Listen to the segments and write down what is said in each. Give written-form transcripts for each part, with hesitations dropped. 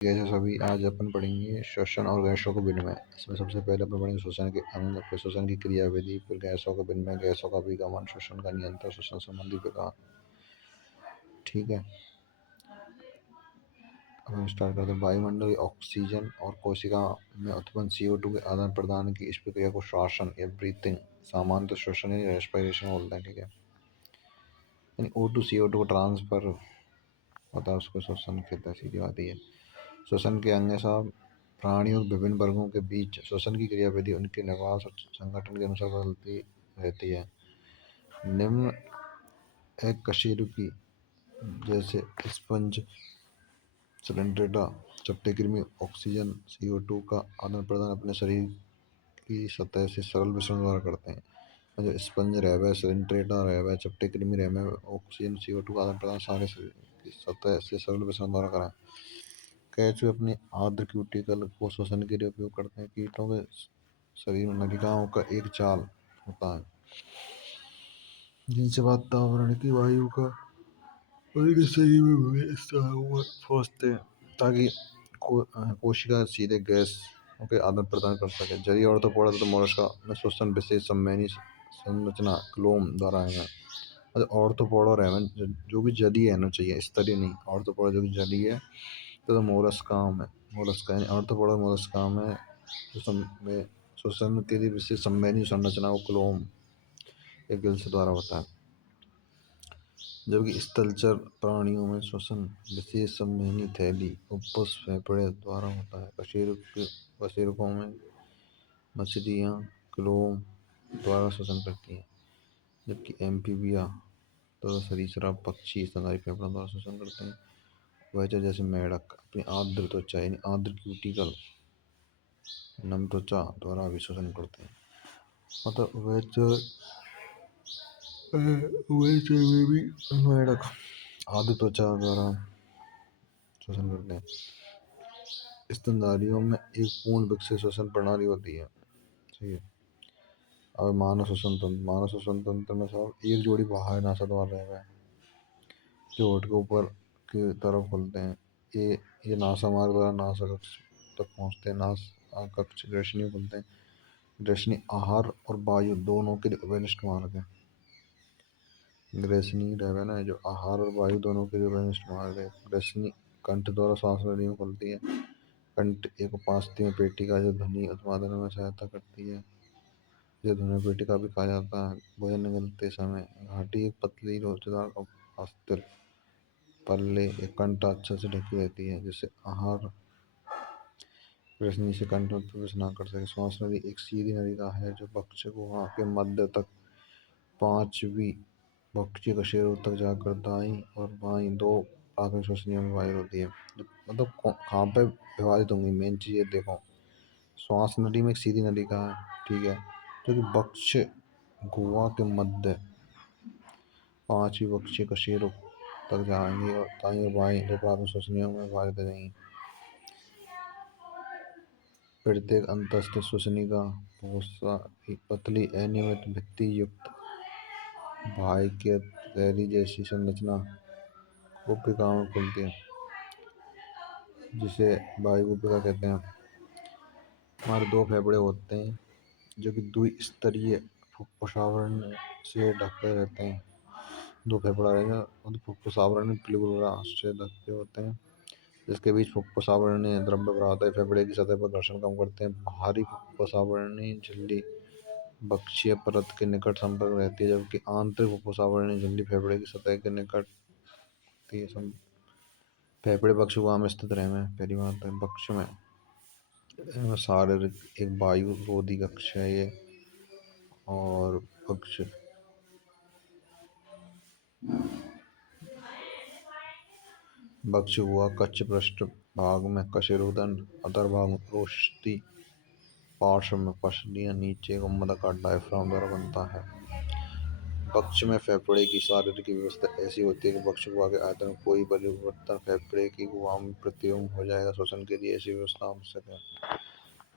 जैसे सभी आज अपन पढ़ेंगे श्वसन और गैसों का विनिमय। इसमें सबसे पहले अपन पढ़ेंगे श्वसन के अंग, फिर श्वसन की क्रियाविधि, फिर गैसों का विनिमय, गैसों का विगमन, श्वसन का नियंत्रण, श्वसन संबंधी प्रकार। ठीक है, अब हम स्टार्ट करते हैं। वायुमंडल ऑक्सीजन और कोशिका में उत्पन्न CO2 के आदान प्रदान की इस प्रक्रिया को श्वसन या ब्रीथिंग, सामान्यतः श्वसन या रेस्पिरेशन बोलते हैं। ठीक है, यानी O2 CO2 को ट्रांसफर होता है, उसको श्वसन कहते हैं। सीधी बात है। श्वसन के अंग साहब प्राणियों के विभिन्न वर्गों के बीच श्वसन की क्रियाविधि उनके निवास और संगठन के अनुसार बदलती रहती है। निम्न एक कशेरुकी जैसे स्पंज, सिलेंड्रेटा, चपटे कृमि ऑक्सीजन CO2 का आदान प्रदान अपने शरीर की सतह से सरल मिश्रण द्वारा करते हैं। जो स्पंज रहवे, सिलेंड्रेटा रहवे, चपटे कृमि रहवे, ऑक्सीजन CO2 का आदान प्रदान सारे शरीर की सतह से सरल मिश्रण द्वारा कराएं। केंचुए अपनी आर्द्र क्यूटिकल को श्वसन के लिए उपयोग करते हैं। कीटों के शरीर में नलिकाओं का एक जाल होता है जिनसे वातावरण की वायु का उनके शरीर में पहुंचते हैं ताकि कोशिका सीधे गैस के आदान प्रदान कर सके। जलीय ऑर्थोपोडा तो मोलस्का में श्वसन विशेष संवहनी संरचना क्लोम द्वारा है। ऑर्थोपोडा रेवन जो भी जलीय है ना, चाहिए स्तरीय नहीं। ऑर्थोपोडा जो कि जलीय है तो मोलस्का में, मोलस्का यानी ऑर्थोपोडा मोलस्का में श्वसन के लिए विशेष संवहनी संरचना को क्लोम एक गिल्स द्वारा होता है। जबकि स्थलचर प्राणियों में श्वसन विशेष संवहनी थैली उपस फेफड़े द्वारा होता है। कशेरुकों में मछलियाँ क्लोम द्वारा श्वसन करती हैं, जबकि एम्फीबिया तो सरीसृप पक्षी स्तनधारी फेफड़ों द्वारा श्वसन करते हैं। उभयचर जैसे मेढक अपनी आर्द्र त्वचा यानी आर्द्र क्यूटिकल नम त्वचा द्वारा भी श्वसन करते हैं। मतलब उभयचर में भी मेढक आर्द्र त्वचा द्वारा श्वसन करते हैं। स्तनधारियों में एक पूर्ण विकसित श्वसन प्रणाली होती है। ठीक है, और मानव श्वसन तंत्र, मानव श्वसन तंत्र में सब एक जोड़ी बाहर नासा द्वारा रह गए जो होठ के ऊपर की तरफ खुलते हैं। ये नासा मार्ग द्वारा नासा कक्ष तक पहुँचते हैं। नासा कक्ष ग्रसनी खुलते हैं। ग्रसनी आहार और वायु दोनों के लिए उभयनिष्ठ मार्ग है। ग्रसनी रहवे ना, जो आहार और वायु दोनों के लिए उभयनिष्ठ मार्ग है। ग्रसनी कंठ द्वारा सांस लेने में खुलती है। कंठ एक उपास्थीय पेटिका जो ध्वनि उत्पादन में सहायता करती है। ये ध्वनि पेटिका भी कहा जाता है। भोजन निगलते समय घाटी एक पतली लोचदार अस्थिर पल्ले एक कंठ अच्छा से ढकी रहती है, जिससे आहार ग्रसनी से कंठ में प्रवेश न कर सके। श्वास नली एक सीधी नलिका है जो भक्ष्य गुहा के मध्य तक पांचवी भक्ष्य कशेरुक तक जाकर दाईं और बाईं दो प्राथमिक श्वसनियों में विभाजित होती है। मतलब कहाँ पे विभाजित होंगी, मेन चीज ये देखो। श्वास नली में एक सीधी नलिका है, ठीक है, जो कि भक्ष्य गुहा के मध्य पांचवी भक्ष्य कशेरुक तक जाएंगी और दाईं और बाईं दो प्राथमिक श्वसनियों में विभाजित हो जाएंगी। प्रत्येक अंतस्थ श्वसनिका पतली अनियमित भित्ति युक्त भाई के रैली जैसी संरचना गुप्पिका में खुलती है, जिसे वायु गुप्पिका कहते हैं। हमारे दो फेफड़े होते हैं जो कि द्विस्तरीय फुफ्फुसावरण से ढके रहते हैं। दो फेफड़ा रहेगा और फुफ्फुसावरण प्लूरा से ढके होते हैं, जिसके बीच फुफ्फुसावरणीय द्रव्य प्रवाह है। फेफड़े की सतह पर घर्षण कम करते हैं। बाहरी फुफ्फुसावरणीय झिल्ली बक्षीय परत के निकट संपर्क रहती है, जबकि आंतरिक फुफ्फुसावरणीय झिल्ली फेफड़े की सतह के निकट होती है। फेफड़े बक्ष गुहा में स्थित रहे हैं। पहली बात है बक्ष में शारीरिक एक वायु रोधी कक्ष है ये, और बक्ष बक्ष गुहा कच्छ पृष्ठ भाग में कशेरुदंड, अधर भाग में प्रोष्ठि, पार्श्व में पसलियाँ, नीचे गुंबदाकार डायफ्राम द्वारा बनता है। बक्ष में फेफड़े की शारीरिक व्यवस्था ऐसी होती है कि बक्ष गुहा के आयतन में कोई परिवर्तन फेफड़े की गुहा में प्रतिबिंब हो जाएगा। श्वसन के लिए ऐसी व्यवस्था आवश्यक है।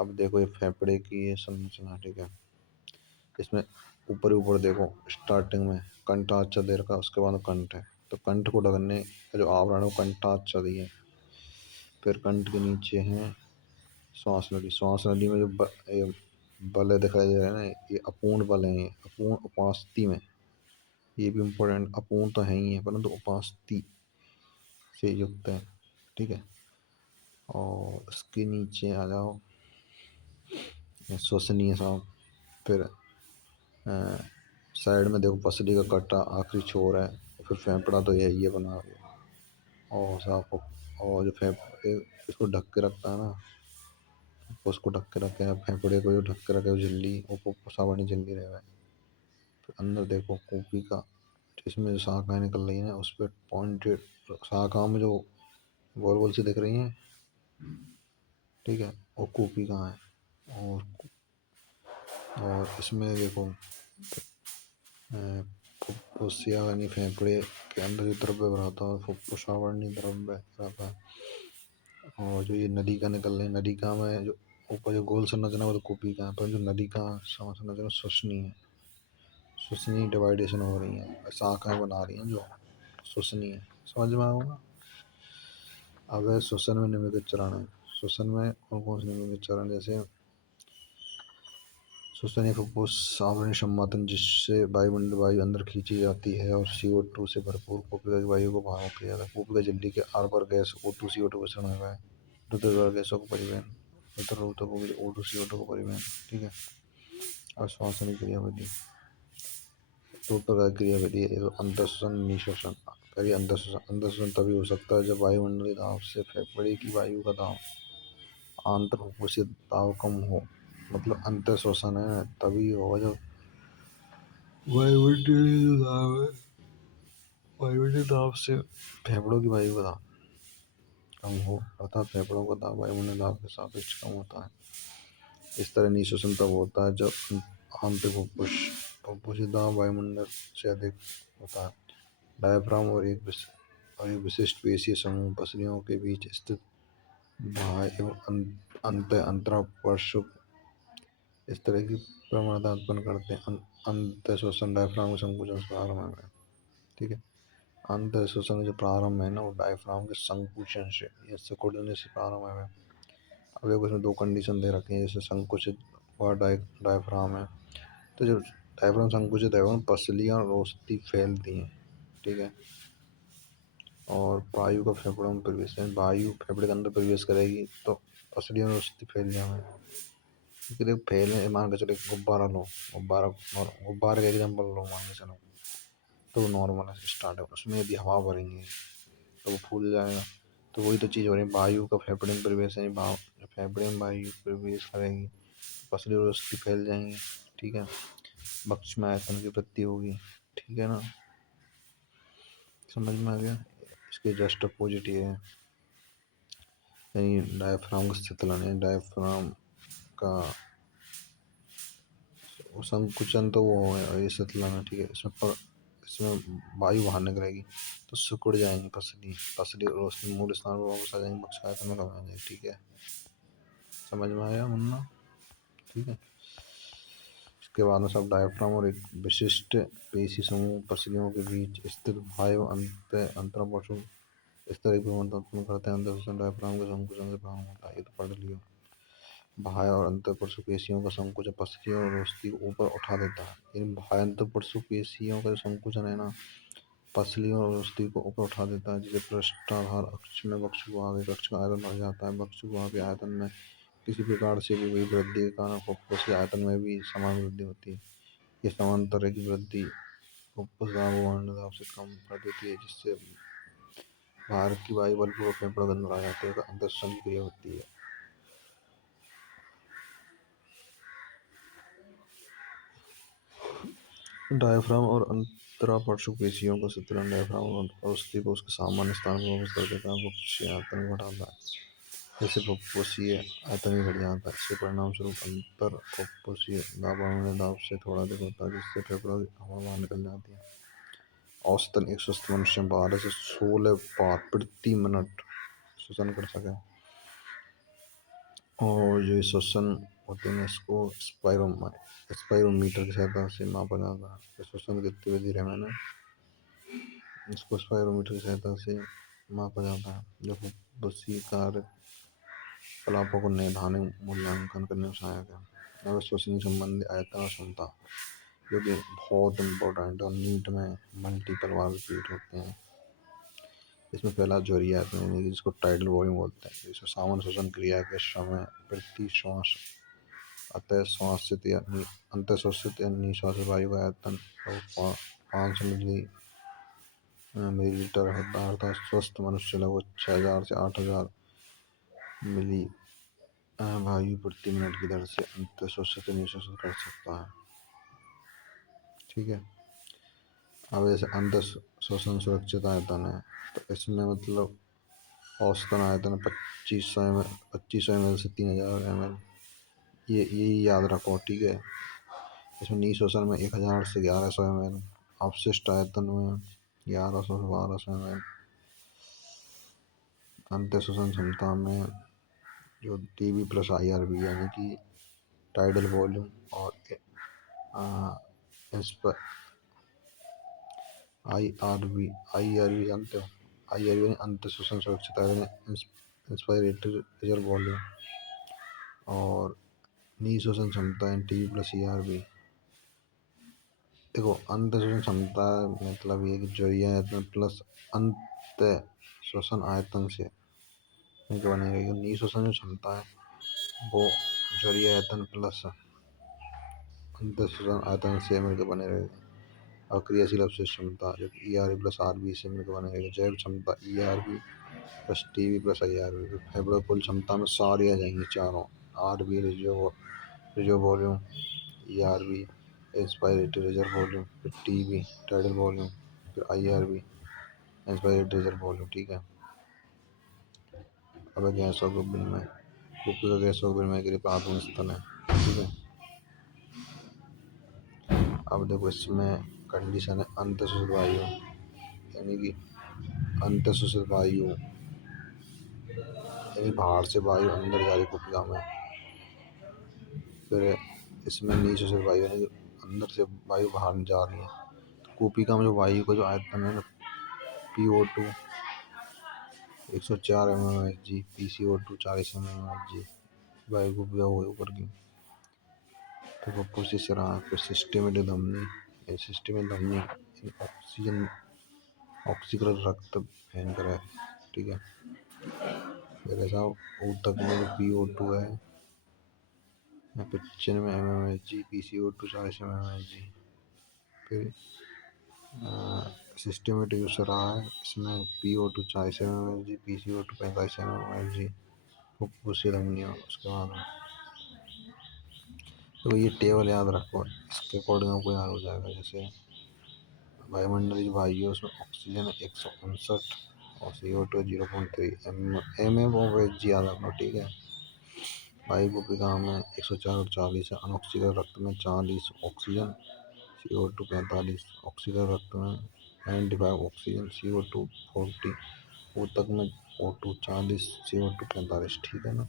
अब देखो ये फेफड़े की ये संरचना, ठीक है, इसमें ऊपर देखो स्टार्टिंग में कंठाच्छा दे रखा, उसके बाद कंठ है, तो कंठ को ढकने का जो आवरण है वो कंठाच्छा दिए। फिर कंठ के नीचे है श्वास नली। श्वास नली में जो ये बल दिखाई दे रहा है ना, ये अपूर्ण बल है, अपूर्ण उपास्थि में। ये भी इम्पोर्टेंट, अपूर्ण तो है ही है परंतु उपास्थि से युक्त है, ठीक है। और उसके नीचे आ जाओ, श्वसनीय सांप। फिर साइड में देखो पसली का कट्टा आखिरी छोर है। फिर फेफड़ा तो यही है बना। और सांप, और जो इसको ढक के रखता है ना, उसको ढक के रखे है, फेफड़े को जो ढक के रखे है झिल्ली, वो सावरणी झिल्ली रहे। फिर अंदर देखो कूपी का, इसमें जो शाखाएं निकल रही हैं उस पर पॉइंटेड शाखा में जो गोल गोल से दिख रही हैं, ठीक है, वो कूपी कहाँ है। और इसमें देखो फुफ्फुस यानी फेफड़े के अंदर जो द्रव्य भराता है फुफ्फुस आवरणी द्रव्य रहता है। और जो ये नलिका निकल रही है, नलिका में जो ऊपर जो गोल संरचना वो तो कूपी का है, पर जो नलिका संरचना श्वसनीय है। श्वसनीय डिवाइडेशन हो रही है, शाखाएं बना रही हैं जो श्वसनीय है। समझ में आऊँगा। अब है श्वसन में निम्नलिखित चरण है। श्वसन में कौन कौन से निम्नलिखित चरण, जैसे श्वसन एक फुफ्फुस आवरणी सम्मातन, जिससे वायु अंदर खींची जाती है और CO2 से भरपूर कोशिका की वायु को बाहर किया जाता है। कोशिका झिल्ली के are par gas O2 CO2 का मिश्रण है, रुधिर गैसों को परिवहन, रुधिर ऊतकों के लिए O2 CO2 को परिवहन, ठीक है। और श्वासन क्रियाविधि, दो प्रकार की क्रियाविधि है, एक अंतःश्वसन निःश्वसन। करिए अंतःश्वसन, अंतःश्वसन तभी हो सकता है जब वायुमंडलीय दाब से फेफड़े की वायु का दाब आंतर फुफ्फुसीय दाब कम हो। मतलब अंतर श्वसन है तभी होगा जब वायुमंडलीय दाब है, वायुमंडलीय दाब से फेफड़ों की वायु का दाब कम हो, अर्थात फेफड़ों का दाब वायुमंडलीय दाब के सापेक्ष कम होता है। इस तरह निःश्वसन तब होता है जब आंतरिक फुफ्फुसीय दाब वायुमंडल से अधिक होता है। डायफ्राम और एक विशिष्ट पेशीय समूह पसलियों के बीच स्थित बाह्य एवं अंतरापार्श्व इस तरह की प्रवणता उत्पन्न करते हैं। अंतःश्वसन डायफ्राम के संकुचन से प्रारंभ है, ठीक है। अंतःश्वसन जो प्रारंभ है ना, वो डायफ्राम के संकुचन से या सिकुड़ने से प्रारंभ है। अब देखो इसमें दो कंडीशन दे रखे हैं, जैसे संकुचित हुआ डायफ्राम है, तो जब डायफ्राम संकुचित है वो पसलियाँ और ओस्ती फैलती हैं, ठीक है। और वायु का फेफड़ों में प्रवेश है, वायु फेफड़े के अंदर प्रवेश करेगी तो पसलियों और ओस्ती फैल जाएंगे। क्योंकि देखो फैलने, मान के चलो गुब्बारा लो, गुब्बारे का एग्जाम्पल लो, मान के चलो तो नॉर्मल है स्टार्ट है, उसमें यदि हवा भरेंगे तो वो फूल जाएगा। तो वही तो चीज़ हो रही है, वायु का फेफड़े में प्रवेश है, फेफड़े में वायु प्रवेश करेगी, पसली और ओस्ती फैल जाएंगी, ठीक है। बक्ष में आयतन की वृद्धि होगी, ठीक है ना। समझ में आ गया। इसके जस्ट अपोजिट ये है, यानी डायफ्राम का स्थितलन है। डायफ्राम का संकुचन तो वो है, ये स्थितलन है, ठीक है। इसमें वायु बाहर निकलेगी तो सिकुड़ जाएंगी पसली और उसमें मूल स्थान पर वापस आ जाएंगी, बक्ष का आयतन में कम आ जाएगी, ठीक है। समझ में आया मुन्ना, ठीक है। इसके बाद में सब डायफ्राम और एक विशिष्ट पेशी समूह पसलियों के बीच स्थित वायु अंतरापार्श्व इस तरह की प्रवणता उत्पन्न करते हैं। अंतःश्वसन डायफ्राम के संकुचन से प्रारंभ होता है, ये तो पढ़ लियो। बाह्य और अंतःपृष्ठ पेशियों का संकुचन पसलियों और ओस्ती को ऊपर उठा देता है। इन बाह्य अंतःपृष्ठ पेशियों का जो संकुचन है ना, पसलियों और ओस्ती को ऊपर उठा देता है, जिसे पृष्ठाधार अक्ष में बक्ष को आगे कक्ष का आयतन बढ़ जाता है। बक्ष को आगे आयतन में किसी प्रकार से भी हुई वृद्धि के कारण फुफ्फुस के आयतन में भी समान वृद्धि होती है। ये समांतर की वृद्धि फुफ्फुस दाब वायुमंडलीय दाब से कम कर देती है, जिससे बाहर की वायु बलपूर्वक फेफड़ों के अंदर आ जाती है, अंतःश्वसन की क्रिया होती है। डायफ्राम और अंतरापार्श्व पेशियों का संतुलन डायफ्राम और ओस्ती को उसके सामान्य स्थान पर वापस कर देता है, फुफ्फुसीय आयतन घटाता है, जैसे फुफ्फुसीय आयतन भी घट जाता है। इसके परिणाम स्वरूप अंतर फुफ्फुसीय दाब वायुमंडलीय दाब से थोड़ा अधिक होता है, जिससे फेफड़ों की हवा बाहर निकल जाती है। औसतन एक स्वस्थ मनुष्य 12 से 16 बार प्रति मिनट श्वसन कर सके। और जो श्वसन होते हैं इसको स्पायरोमीटर की सहायता से मापा जाता है। श्वसन की गतिविधि है, मैंने इसको स्पायरोमीटर की सहायता से मापा जाता है। देखो, बसी कार्यकलापों को नैदानिक मूल्यांकन करने में सहायक है। अब श्वसनीय संबंधी आयतन और क्षमता, जो कि बहुत इंपॉर्टेंट है और नीट में मल्टीपल बार रिपीट होते हैं। इसमें पहला जोरिया आयतन यानी कि जिसको टाइडल वॉल्यूम बोलते हैं, इसको सामान्य श्वसन क्रिया के समय प्रति श्वास अंतःश्वसित या निश्वासित वायु का आयतन 500 मिलीलीटर होता है, अर्थात स्वस्थ मनुष्य लगभग 6000 से 8000 मिली वायु प्रति मिनट की दर से अंतःश्वसित निश्वासित कर सकता है। ठीक है। अब जैसे अंतःश्वसन सुरक्षित आयतन है, तो इसमें मतलब औसतन आयतन 2500 ml से 3000 ml, ये याद रखो। ठीक है। इसमें निश्वसन में 1000 से 1100 ml, अपशिष्ट आयतन में 1100 से 1200 ml, अंतःश्वसन क्षमता में जो टीबी प्लस IRV यानी कि टाइडल वॉल्यूम और IRV अंतःश्वसन सुरक्षित आयतन, इंस्पायरेटरी रिजर्व वॉल्यूम और निश्वसन क्षमता एन टीबी प्लस ERV। देखो, अंतःश्वसन क्षमता मतलब ये कि जरिया आयतन प्लस अंत श्वसन आयतन से मिलकर बनेगा। निश्वसन जो क्षमता है वो जरिया आयतन प्लस अंतःश्वसन आयतन से मिलकर बने रहेगा। और क्रियाशील अवशिष्ट क्षमता जो ERV प्लस RV से मिलकर बने रहेगा। जैव क्षमता ERV plus TB plus IRV। फेफड़ों कुल क्षमता में सारी आ जाएंगी चारों, RV reserve volume, ERV inspiratory reserve volume, फिर TB टाइडल वॉल्यूम, फिर IRV इंस्पायरेटरी रिजर्व वॉल्यूम। ठीक है। अब गैसों के विनिमय, उपयोग गैसों के विनिमय के लिए प्राथमिक स्तन है। ठीक है। अब देखो, इसमें कंडीशन है अंतःश्वसित वायु यानी कि अंतःश्वसित वायु यानी बाहर से वायु अंदर जा रही कुपिका में। फिर इसमें निश्वसित वायु यानी कि अंदर से वायु बाहर जा रही है। तो कुपिका में जो वायु का जो आयतन है ना, PO2 104 mmHg, PCO2 40 mmHg वायु कुपिका हो ऊपर की। तो कोशिश रहा। फिर सिस्टमेटिक धमनी, सिस्टमेटिक धमनी ऑक्सीकृत रक्त भयंकर है। ठीक है। फिर ऐसा ऊतक में PO2 है 95 mmHg, PCO2 40 mmHg। फिर सिस्टमेटिक यूज रहा है, इसमें PO2 40 mmHg, PCO2 45 mmHg फुफ्फुसी धमनियों। उसके बाद तो ये टेबल याद रखो, इसके अकॉर्डिंग आपको याद हो जाएगा। जैसे वायुमंडलीय वायु उसमें ऑक्सीजन 159 और CO2 0.3 mmHg याद रखो। ठीक है। वायु कुपिका में 104 और 40 है। अनऑक्सीकृत रक्त में 40 ऑक्सीजन, CO2 45, ऑक्सीकृत रक्त में 95 ऑक्सीजन, CO2 40, ऊतक में O2 40, CO2 45। ठीक है ना।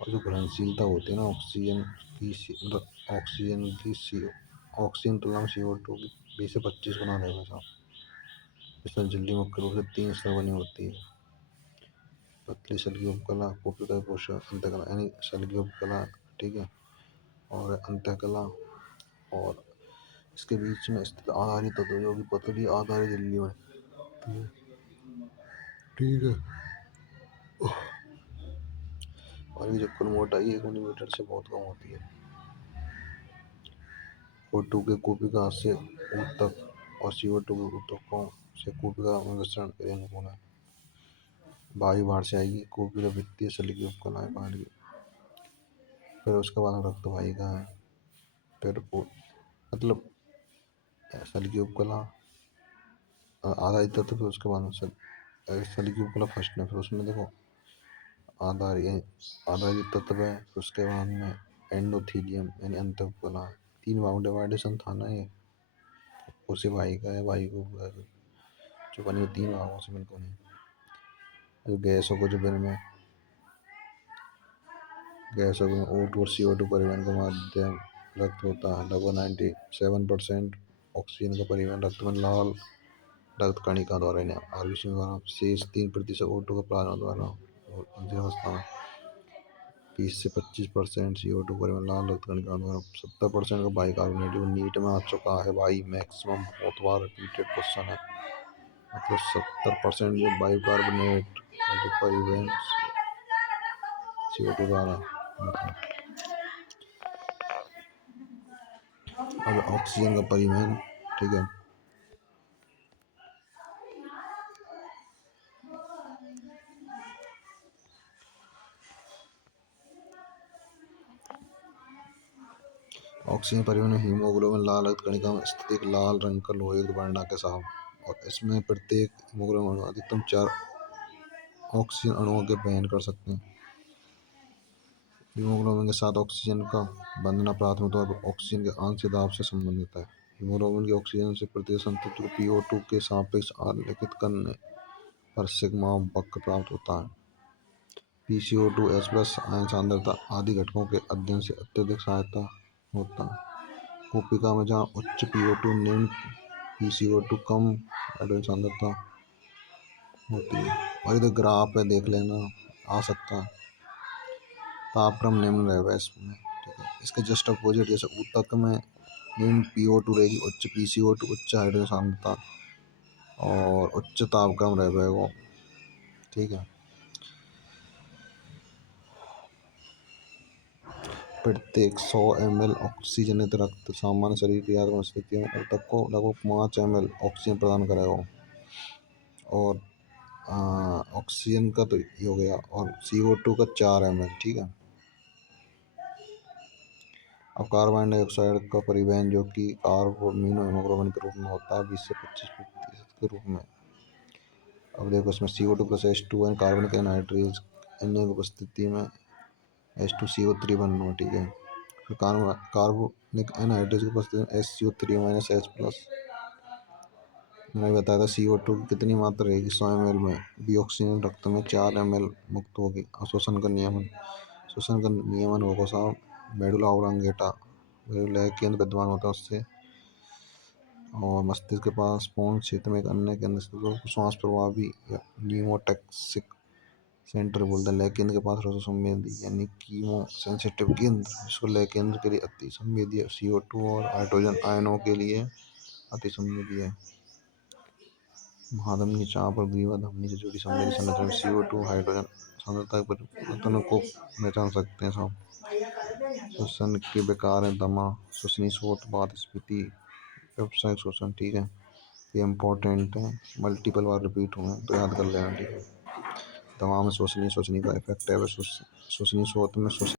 और जो घुलनशीलता होती है ना ऑक्सीजन मतलब ऑक्सीजन तुलना में CO2 की 20 से 25 गुना रहेगा साहब। इसमें झिल्ली मुख्य रूप से 3 स्तर बनी होती है। पतली सल्की उपकला, कुपिका कोशिका अंतकला यानी सल्की उपकला। ठीक है। और अंतकला और इसके बीच में स्थित आधारित तत्व जो कि पतली आधारित झिल्ली में। ठीक है। और ये जो कुल मोटाई 1 मिलीमीटर से बहुत कम होती है। O2 के कुपिका से ऊतक और CO2 के ऊतकों से कुपिका में मिश्रण के लिए अनुकूल है। वायु बाहर से आएगी, कुपिका भित्ति सल्की उपकला है बाहर की। फिर उसके बाद रक्त वाहिका है। फिर मतलब सल्की उपकला आधारित तत्व। फिर उसके बाद सल्की उपकला फर्स्ट में। फिर उसमें देखो आधारित तत्व है। फिर उसके बाद में एंडोथीलियम यानी अंत उपकला। 3 भागों डिवाइडेशन था ना ये, उसे वाहिका है। वायु को जो बनी 3 भागों से मिलकर बनी। जो गैसों को जो विनिमय गैसों में O2 और CO2 परिवहन के माध्यम रक्त होता है। लगभग 97% ऑक्सीजन का परिवहन रक्त में लाल रक्त कणिका द्वारा इन्हें आर्गीशन द्वारा शेष 3% O2 का प्लाज्मा द्वारा और अंतिम अवस्था में 20 से 25% CO2 परिवहन लाल रक्त कणिका द्वारा 70% का बाइकार्बोनेट नीट में आ चुका है भाई। मैक्सिमम बहुत बार रिपीटेड क्वेश्चन है, मतलब 70% जो बाइकार्बोनेट जो परिवहन CO2 द्वारा। अब ऑक्सीजन का परिवहन, ठीक है। ऑक्सीजन परिवहन हीमोग्लोबिन लाल रक्त कणिका में स्थित एक लाल रंग का लोहयुक्त वर्णक के साथ, और इसमें प्रत्येक हीमोग्लोबिन अणु अधिकतम 4 ऑक्सीजन अणुओं के वहन कर सकते हैं। हीमोग्लोबिन के साथ ऑक्सीजन का बंधना प्राथमिक तौर पर ऑक्सीजन के आंशिक दाब से संबंधित है। हीमोग्लोबिन की ऑक्सीजन से प्रतिशत संतुलित को PO2 के सापेक्ष आलेखित करने पर सिग्मा वक्र प्राप्त होता है। PCO2 H+ आयन सांद्रता आदि घटकों के अध्ययन से अत्यधिक सहायता होता है। कोशिका में जहाँ उच्च PO2 निम्न PCO2 कम हाइड्रोजन सांद्रता होती है। और इधर ग्राफ है, देख लेना, आ सकता है। तापक्रम निम्न रहेगा इसमें, ठीक है। इसके जस्ट अपोजिट जैसे ऊतक में निम्न PO2 रहेगी, उच्च PCO2, उच्च हाइड्रोजन सांद्रता और उच्च तापक्रम रहेगा, ठीक है। प्रत्येक 100 ml ऑक्सीजनित रक्त सामान्य शरीर की यात्रा स्थितियों में ऊतक को लगभग 5 ml ऑक्सीजन प्रदान करेगा। और ऑक्सीजन का तो ये हो गया, और CO2 का 4 ml, ठीक है। अब कार्बन डाइऑक्साइड का परिवहन जो कि कार्बोमिनो हीमोग्लोबिन के रूप में होता है 20 से 25% के रूप में। अब देखो इसमें CO2 + H2 कार्बनिक एनहाइड्रेज अन्य की उपस्थिति में H2CO3 बन रहा है, ठीक है। फिर कार्बनिक एनहाइड्रेज की उपस्थिति में SCO3 - H+। मैंने बताया था CO2 की कितनी मात्रा रहेगी 100 ml में, भी ऑक्सीजन रक्त में 4 ml मुक्त होगी। शोषण का नियमन होगा साहब, मेडुला ऑब्लांगेटा लय केंद्र विद्यमान होता है उससे, और मस्तिष्क के पास पौंस क्षेत्र में एक अन्य केंद्र स्थित हो, श्वास प्रभावी या न्यूमोटैक्सिक सेंटर बोलते हैं। लय केंद्र के पास रसो संवेदी यानी कीमो सेंसिटिव केंद्र, जिसको लय केंद्र के लिए अति संवेदी, CO2 और हाइड्रोजन आयनों के लिए अति संवेदी है। महाधमनी चाप और ग्रीवा धमनी से जुड़ी संवेदी संरचना में CO2 हाइड्रोजन सांद्रता के परिवर्तन को पहचान सकते हैं सब। श्वसन के विकार है दमा, श्वसनीय स्रोत, वातस्फीति, व्यावसायिक शोषण, ठीक है। ये इम्पोर्टेंट है, मल्टीपल बार रिपीट हुए हैं तो याद कर लेना, ठीक है। दमा में श्वसनीय का इफेक्ट है, श्वसनीय स्रोत में